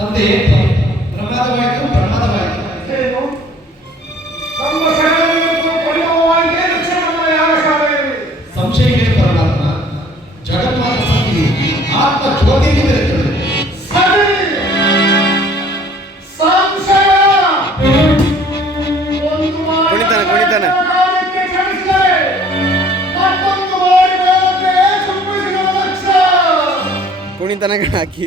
ತಂದೆ ಪ್ರಮಾದವಾಯಿತು ಪ್ರಮಾದವಾಯಿತು. ಏನು ಪರಮಾತ್ಮ ಜಗನ್ಮಾತ ಸಂಗೀತಿ ಆತ್ಮ ಜ್ಯೋತಿ ಬೆರೆತದೆ ಕುಣಿತಾನೆ ಕುಣಿತಾನೆ. ಕುಣಿತನಗಳು ಹಾಕಿ.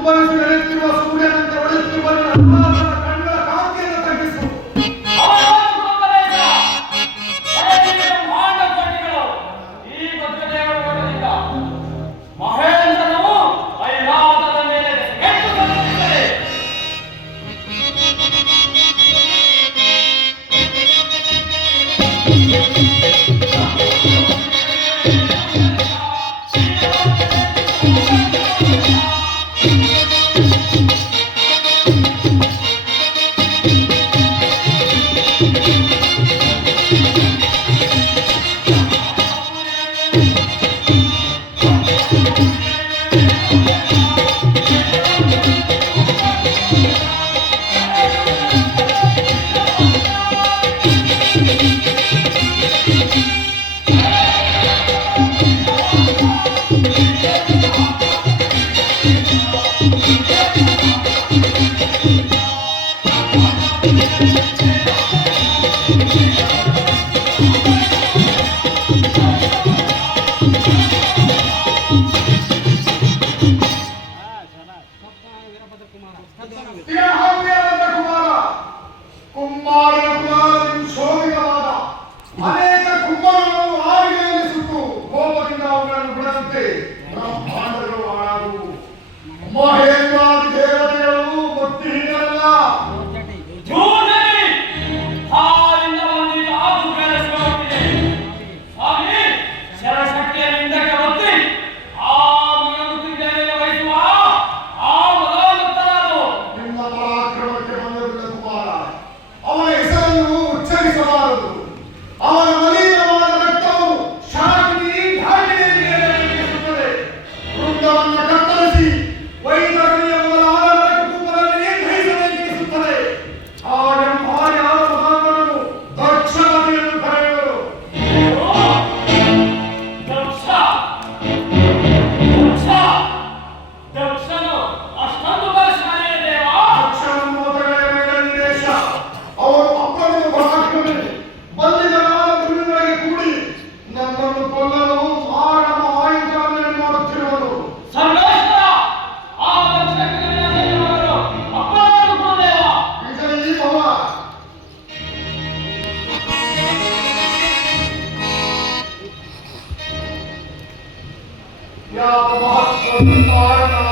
Kumbarazı yönettiği vasfı Ya Muhammad, Muhammad.